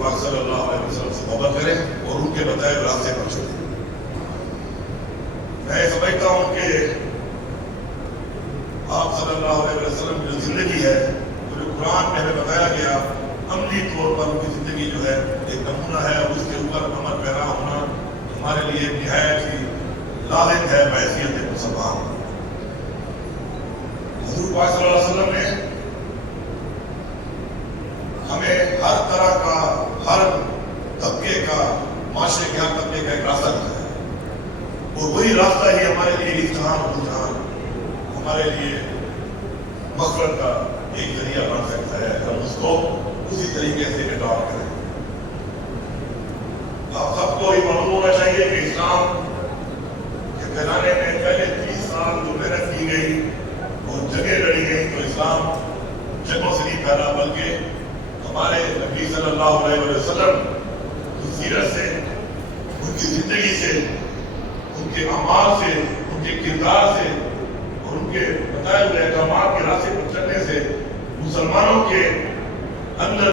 پاک صلی اللہ علیہ وسلم سے محبت کریں اور ان کے بتائے ہوئے راستے پر چلیں۔ میں سمجھتا ہوں کہ آپ صلی اللہ علیہ وسلم کی جو زندگی ہے، جو قرآن میں ہمیں بتایا گیا، عملی طور پر ان کی زندگی جو ہے ایک نمونہ ہے، اور اس کے اوپر عمل پیرا ہونا ہمارے لیے نہایت ہی لازم ہے بحیثیت مسلمان۔ حضور پاک صلی اللہ علیہ وسلم نے ہمیں ہر طرح کا، ہر طبقے کا، معاشرے کے ہر طبقے کا ایک راستہ دکھایا، اور وہی راستہ ہی ہمارے لیے افتحام و رجحان، ہمارے لیے مغفرت کا ایک ذریعہ بن سکتا ہے، ہم اس کو اسی طریقے سے اڈاپٹ کریں۔ آپ سب کو یہ معلوم ہونا چاہیے کہ اسلام کے پھیلانے میں پہلے 30 سال جو محنت کی گئی اور جگہ لڑی گئی، تو اسلام جگہوں سے نہیں پھیلا، بلکہ ہمارے نبی صلی اللہ علیہ وسلم کی سیرت سے، ان کی زندگی سے، ان کے اعمال سے، ان کے کردار سے اور ان کے بتائے ہوئے احکامات کے راستے پر چلنے سے مسلمانوں کے اندر